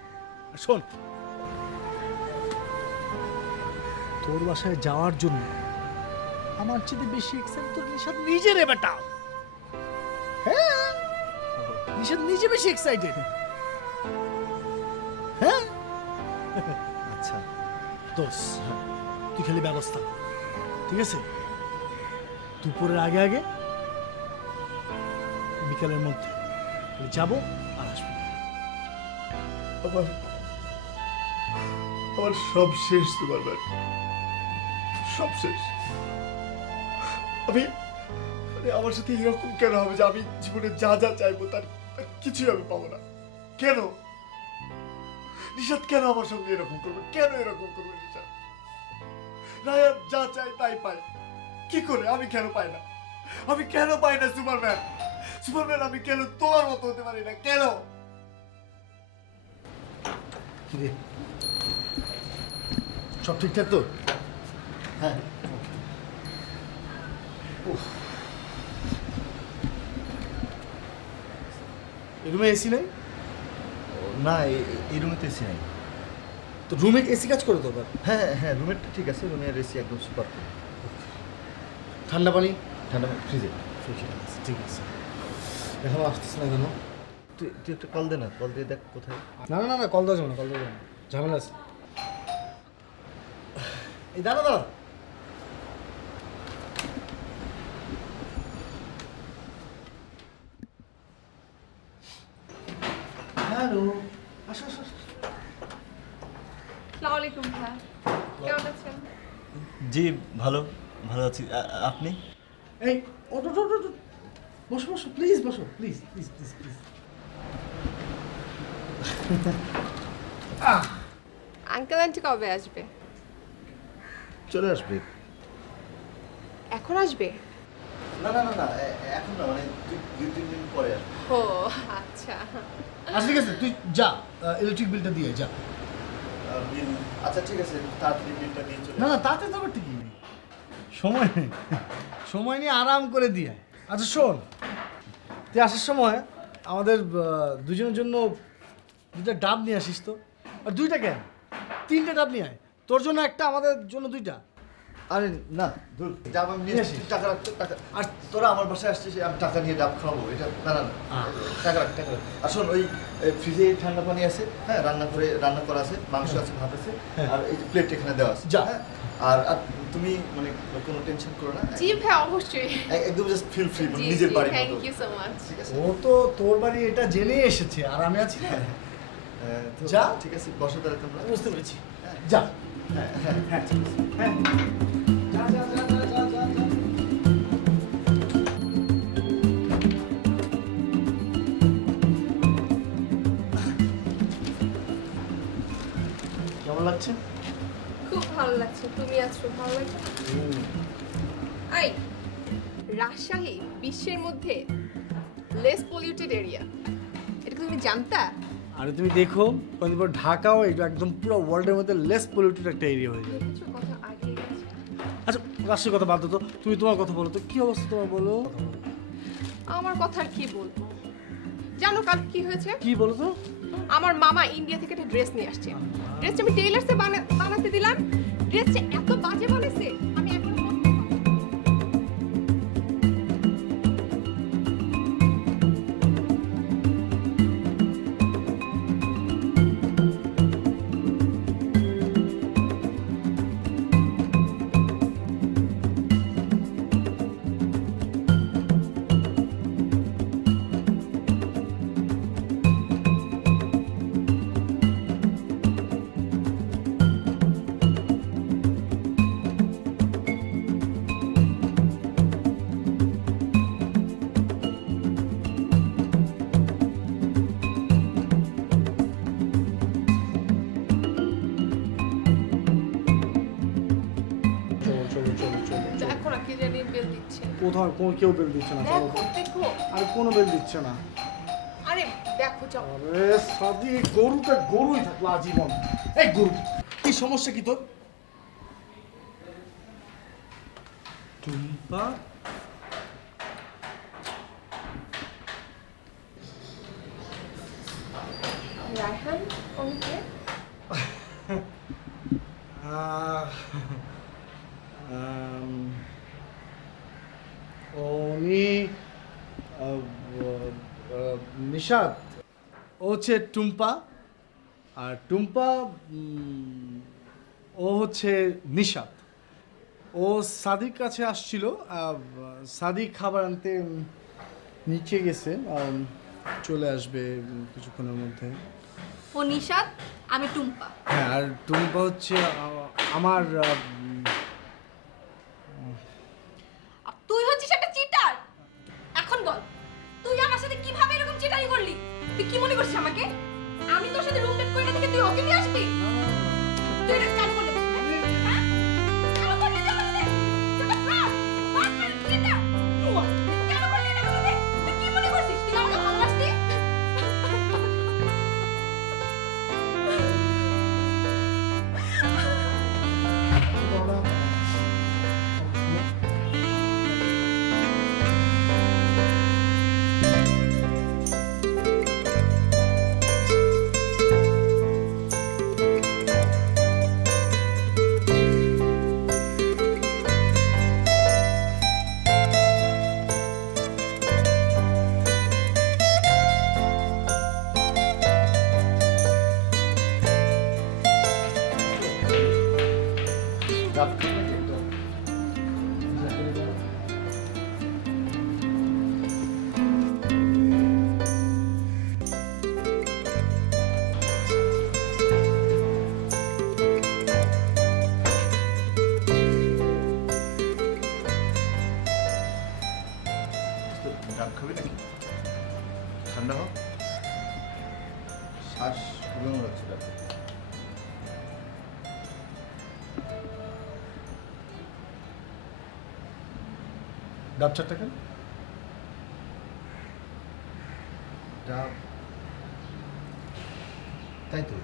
শোন, তোর বাসায় যাওয়ার জন্য আমার চেয়ে বেশি এক্সাইটেড তোর নিশাদ নিজে রে বেটা। হ্যাঁ, নিশাদ নিজে বেশি এক্সাইটেড। হ্যাঁ আচ্ছা দোস, তুই খালি ব্যবস্থা কর, ঠিক আছে? দুপুরের আগে আগে, বিকালের মধ্যে যাবো আর আসবো। আমার সব শেষ, তোমার ভাই, সব শেষ। আমি আমার সাথে এরকম কেন হবে যে আমি জীবনে যা যা চাইবো তার কিছুই আমি পাবো না? কেন নিশাদ, কেন আমার সঙ্গে এরকম করবে? কেন এরকম করবে নিশাদ? রায়ান যা চাই তাই পায়, কি করে? আমি কেন পাই না? আমি কেন পাই না? সুপারম্যান, সুপারম্যান আমি কেন তোমার মতো হতে পারি না? কেন? সব ঠিকঠাক তো? হ্যাঁ। এই রুমে এসি নেই? না, এই রুমে তো এসি নাই। তো রুমে এসি কাজ করে তো আবার? হ্যাঁ হ্যাঁ, রুমেরটা ঠিক আছে, রুমের এসি একদম সুপার। ঠান্ডা পানি? ঠান্ডা ফ্রিজে। ঠিক আছে। এখন আসতেছে না কেন? তুই একটা কল দে না, কল দিয়ে দেখ কোথায়। না না না, কল দেওয়া যাবে না, কল দেওয়া যাবে না, ঝামেলা আছে। এই দাঁড়া দাঁড়া। হ্যালো, আসো আসো। আসসালামু আলাইকুম ভাই, কেমন আছেন? জি ভালো, ভালো আছি। আপনি? এই ওটো ওটো ওটো, বসো বসো, প্লিজ বসো, please please please please. Uncle aunty কবে আসবে? চলে আসবে। এখন আসবে? না না না না, এখন না, মানে 2-3 দিন পরে আসবে। ও আচ্ছা আচ্ছা ঠিক আছে, তুই যা, ইলেকট্রিক বিলটা দিয়ে যা। বিল? আচ্ছা ঠিক আছে, তাড়াতাড়ি বিলটা দিয়ে চলে। না না, তাতে তো আবার ঠিকই নেই, সময় নেই, সময় নিয়ে আরাম করে দিয়ে। আচ্ছা শোন, তুই আসার সময় আমাদের দুজনের জন্য 2টা ডাব নিয়ে আসিস তো। আর 2টা কেন, 3টে ডাব নিয়ে আয়, তোর জন্য একটা, আমাদের জন্য 2টা। আরে না, দূর, ডাব আমি নিয়ে আসি, টাকা রাখতে, টাকা। আর তোরা আমার বাসায় আসছিস, আমি টাকা নিয়ে ডাব খাওয়াবো? এটা না না না, টাকা রাখ, টাকা রাখ। আর শোন, ওই ফ্রিজে ঠান্ডা পানি আছে, হ্যাঁ, রান্না করা আছে, মাংস আছে, ভাত আছে, আর এই যে প্লেট এখানে দেওয়া আছে। যা। আর আর তুমি মানে কোনো টেনশন করো না। জি ভাই, অবশ্যই। একদম জাস্ট ফিল ফ্রি, নিজের বাড়ি। Thank you so much. ঠিক আছে, ও তো তোর বাড়ি এটা জেনে এসেছে, আর আমি আছি না। যা, ঠিক আছে, বসো তাহলে তোমরা। বুঝতে পেরেছি, যা। হ্যাঁ হ্যাঁ হ্যাঁ, হ্যাঁ, যা যা যা যা যা যা যা। কেমন লাগছে? খুব ভালো লাগছে, তুমি আছো, ভালো লাগছে। আই, রাজশাহী বিশ্বের মধ্যে লেস পলিউটেড এরিয়া, এটা কি তুমি জানতা? আরে তুমি দেখো, কদিন পর ঢাকাও এটা একদম পুরো ওয়ার্ল্ডের মধ্যে লেস পলিউটেড একটা এরিয়া হয়ে যাবে। কিছু কথা আগে গেছে। আচ্ছা, রাষ্ট্রের কথা বাদ দাও তো, তুমি তোমার কথা বলো তো, কি অবস্থা তোমার বলো। আমার কথা আর কি বলবো, জানো কাল কি হয়েছে? কি বলো তো? আমার মামা ইন্ডিয়া থেকে একটা ড্রেস নিয়ে আসছে। ড্রেসটা আমি টেইলার্সে বানাতে দিলাম, ড্রেসটা এত বাজে বানাইছে আমি এখন কোথাও কেউ বেল দিচ্ছে না, চলো। দেখো, আর কোনো বেল দিচ্ছে না। আরে দেখো, যাও। আরে সাদি, গরুটা গরুই থাকলো আজীবন। এই গরু, কি সমস্যা কি তোর? টুম্পা, রায়হান ওকে উনি নিশাদ, ও হচ্ছে টুম্পা, আর টুম্পা ও হচ্ছে নিশাদ। ও সাদিক কাছে আসছিল, সাদিক খাবার আনতে নিচে গেছে, চলে আসবে কিছুক্ষণের মধ্যে। ও নিশাদ, আমি টুম্পা। হ্যাঁ, আর টুম্পা হচ্ছে আমার তুই হচ্ছিস একটা চিটার। এখন বল, তুই আমার সাথে কিভাবে এরকম চিটারি করলি? তুই কি মনে করছিস আমাকে? আমি তোর সাথে রুমমেট করে না থেকে তুই ওকে নিয়ে আসবি? তুই এটা কেন করলি? হ্যাঁ? কেন করলি এটা আমার সাথে? তুই একটা ফ্রড, বাটপার, চিটার। কেন করলি এটা আমার সাথে? তুই কি মনে করছিস তুই আমাকে ভালোবাসতি? ডাব খাবি নাকি? ঠান্ডা হোক, শ্বাস প্রবলেম হচ্ছে ডাক্তার। ডাব চারটা খান। ডাব, তাই তো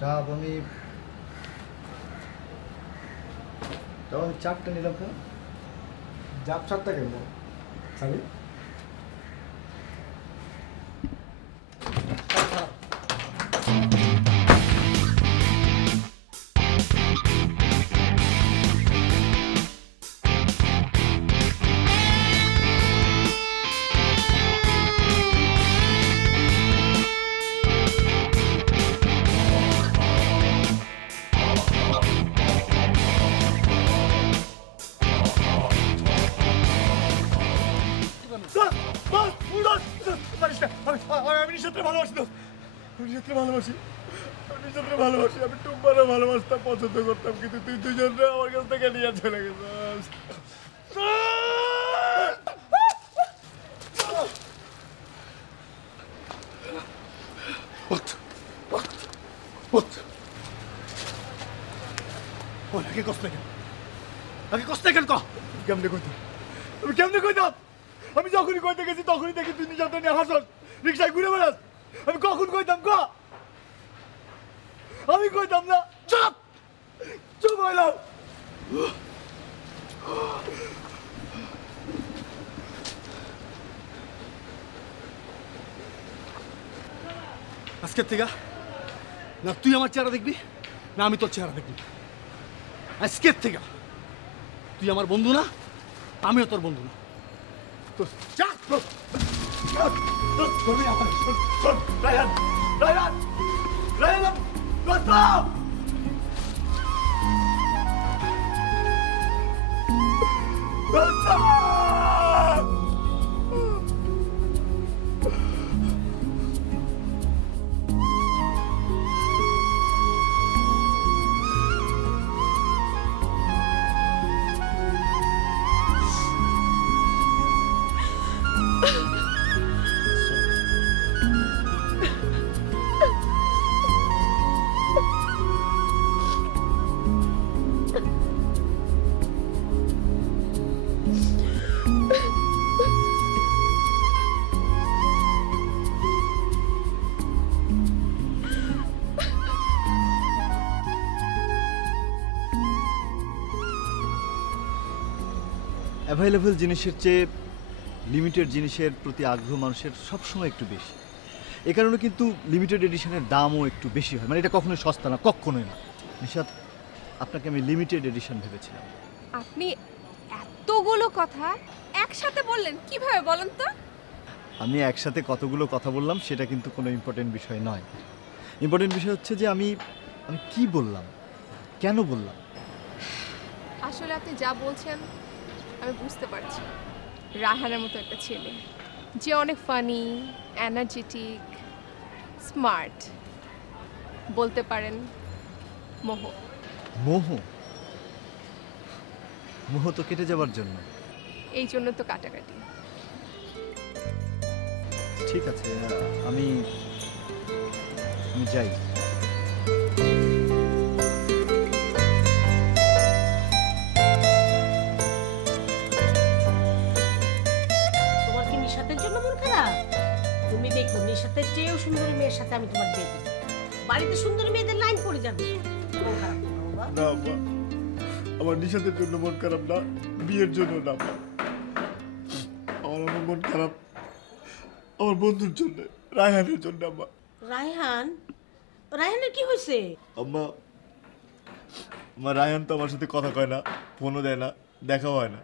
ডাব আমি চারটা নিলাম। কেন ডাব চারটা কেন খালি? আমি নিশাত্রে ভালোবাসি, আমি টুম্পারও ভালোবাসতাম, পছন্দ করতাম, কিন্তু তুই দুজনরা আমার কাছ থেকে নিয়ে চলে গেছিস। আগে কষ্ট কেন? আগে কষ্ট কেন কহ? কেমনে কইতাম? আমি কেমনে কইতাম? আমি যখনই কইতে গেছি তখনই দেখি তুই নিজাতে নিয়ে হাসস, রিক্সায় ঘুরে বেড়াস। আমি কখন কইতাম ক? আমি কইতাম না। চুপ চুপ হইলাম। আজকের থেকে না তুই আমার চেহারা দেখবি না আমি তোর চেহারা দেখবি। আজকের থেকে তুই আমার বন্ধু না, আমিও তোর বন্ধু না। অ্যাভেলেবল জিনিসের চেয়ে লিমিটেড জিনিসের প্রতি আগ্রহ মানুষের সবসময় একটু বেশি। এ কারণে কিন্তু লিমিটেড এডিশনের দামও একটু বেশি হয়, মানে এটা কখনোই সস্তা না, কখনোই না। নিশাত, আপনাকে আমি লিমিটেড এডিশন ভেবেছিলাম। আপনি এতগুলো কথা একসাথে বললেন কিভাবে বলেন তো? আমি একসাথে কতগুলো কথা বললাম সেটা কিন্তু কোনো ইম্পর্টেন্ট বিষয় নয়। ইম্পর্টেন্ট বিষয় হচ্ছে যে আমি কি বললাম, কেন বললাম। আসলে আপনি যা বলছেন আমি বুঝতে পারছি। রায়হানের মতো একটা ছেলে যে অনেক ফানি, এনার্জেটিক, স্মার্ট, বলতে পারেন মোহ। মোহ? মোহ তো কেটে যাবার জন্য। এই জন্য তো কাটাকাটি। ঠিক আছে, আমি যাই। তোমার কি নিশাতের জন্য মন খারাপ? তুমি দেখো নিশাতের চেয়েও সুন্দরী মেয়ের সাথে আমি তোমার বিয়ে দেব। বাড়িতে সুন্দরী মেয়েদের লাইন পড়ে যাবে। মন খারাপ না বাবা? না মা, আমার নিশাতের জন্য মন খারাপ না, বিয়ের জন্য না মা। আমার মন খারাপ আমার বন্ধুর জন্য, রায়হানের জন্য। আম্মা, রায়হান? রায়হানের কি হয়েছে? আম্মা, আমার রায়হান তো আমার সাথে কথা কয় না, ফোনও দেয় না, দেখাও হয় না।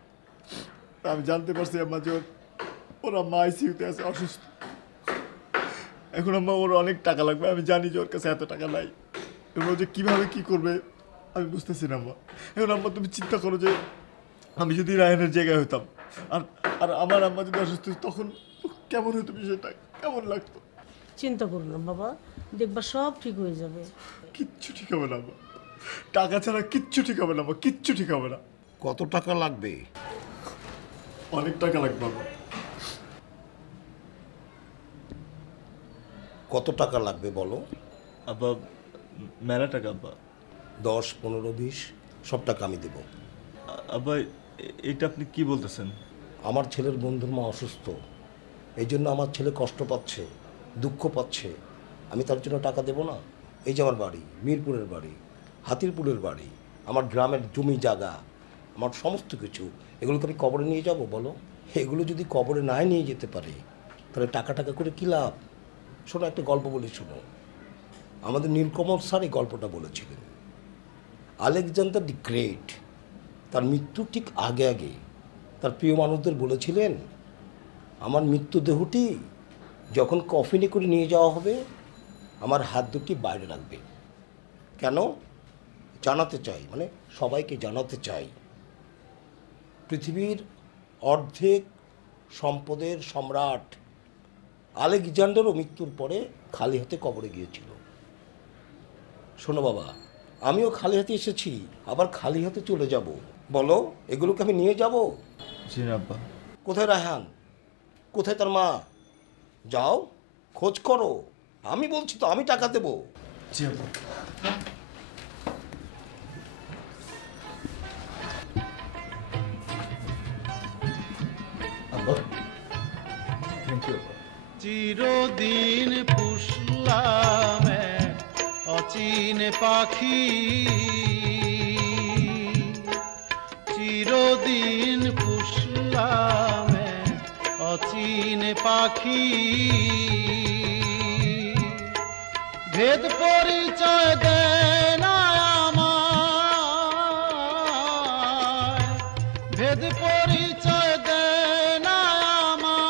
তা আমি জানতে পারছি আম্মা যে ওর আম্মা আইসিইউতে আছে, অসুস্থ। এখন আম্মা ওর অনেক টাকা লাগবে, আমি জানি যে ওর কাছে এত টাকা নাই। এবার যে কীভাবে কী করবে আমি বুঝতেছি না আম্মা। এখন আম্মা তুমি চিন্তা করো যে আমি যদি রায়হানের জায়গায় হইতাম আর আর আমার আম্মা যদি অসুস্থ, তখন কেমন হতো বিষয়টা, কেমন লাগতো? চিন্তা করো না বাবা, দেখবা সব ঠিক হয়ে যাবে। কিচ্ছু ঠিক হবে না আম্মা, টাকা ছাড়া কিচ্ছু ঠিক হবে না আম্মা, কিচ্ছু ঠিক হবে না। কত টাকা লাগবে? অনেক টাকা লাগবে আব্বা। কত টাকা লাগবে বলো? আব্বা মেলা টাকা আব্বা। 10, 15, 20 সব টাকা আমি দেবো। আব্বা এটা আপনি কি বলতেছেন? আমার ছেলের বন্ধুর মা অসুস্থ, এই জন্য আমার ছেলে কষ্ট পাচ্ছে, দুঃখ পাচ্ছে, আমি তার জন্য টাকা দেবো না? এই যে আমার বাড়ি, মিরপুরের বাড়ি, হাতিরপুরের বাড়ি, আমার গ্রামের জমি জায়গা, আমার সমস্ত কিছু, এগুলোকে আমি কবরে নিয়ে যাব বলো? এগুলো যদি কবরে নাই নিয়ে যেতে পারি তাহলে টাকা টাকা করে কী লাভ? শোনো, একটা গল্প বলি শোনো। আমাদের নীলকমল স্যার এই গল্পটা বলেছিলেন। আলেকজান্ডার দি গ্রেট তার মৃত্যুর ঠিক আগে আগে তার প্রিয় মানুষদের বলেছিলেন, আমার মৃত্যুদেহটি যখন কফিনে করে নিয়ে যাওয়া হবে আমার হাত দুটি বাইরে রাখবে। কেন? জানাতে চাই, মানে সবাইকে জানাতে চাই, পৃথিবীর অর্ধেক সম্পদের সম্রাট আলেকজান্ডারও মৃত্যুর পরে খালি হাতে কবরে গিয়েছিল। শোনো বাবা, আমিও খালি হাতে এসেছি, আবার খালি হাতে চলে যাব বলো? এগুলোকে আমি নিয়ে যাব? জি আব্বা। কোথায় রায়হান? কোথায় তার মা? যাও খোঁজ করো, আমি বলছি তো, আমি টাকা দেবো। জি আব্বা। আব্বা থ্যাংক ইউ। চিরদিন পুষলাম এক অচিন পাখি, চিরদিন পুষলাম এক অচিন পাখি, ভেদ পরিচয় দেয় না আমায়, ভেদ পরিচয় দেয় না আমায়,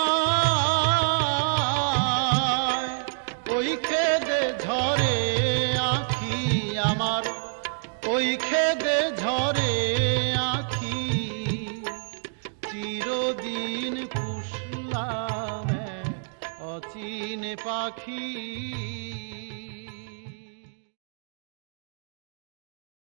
ওই খেদে ঝরে আঁখি আমার, ওই খেদে ঝরে আঁখি, চিরদিন পুষলাম এক অচিন পাখি।